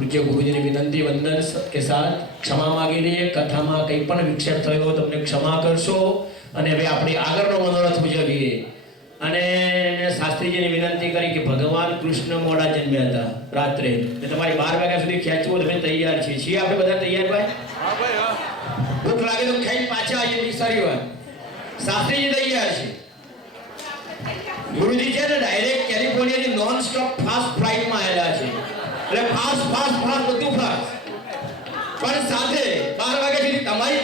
पूज्य गुरुजी ने विनंती वंदन के साथ क्षमा मांगी लिए कथा में कई पण विक्षेप थयो तमने क्षमा करशो अने હવે આપણે આગળનો મનોરથ ઉજવીએ અને શાસ્ત્રીજીને વિનંતી કરી કે ભગવાન કૃષ્ણ મોડા જન્મ્યા હતા રાત્રે ને તમારી 12 વાગ્યા સુધી ખેંચવો તમે તૈયાર છીએ આપણે બધા તૈયાર ભાઈ હા ભાઈ હા ભૂખ લાગે તો ખાઈ પાછા આવીએ વિચારી વાત શાસ્ત્રીજી તૈયાર છે ગુરુજી છે ને ડાયરેક્ટ કેલિફોર્નિયાની નોન સ્ટોપ ફાસ્ટ ફ્લાઇટમાં આવેલા છે એટલે ફાસ્ટ બધું ફાસ્ટ પણ સાથે 12 વાગ્યા સુધી તમારી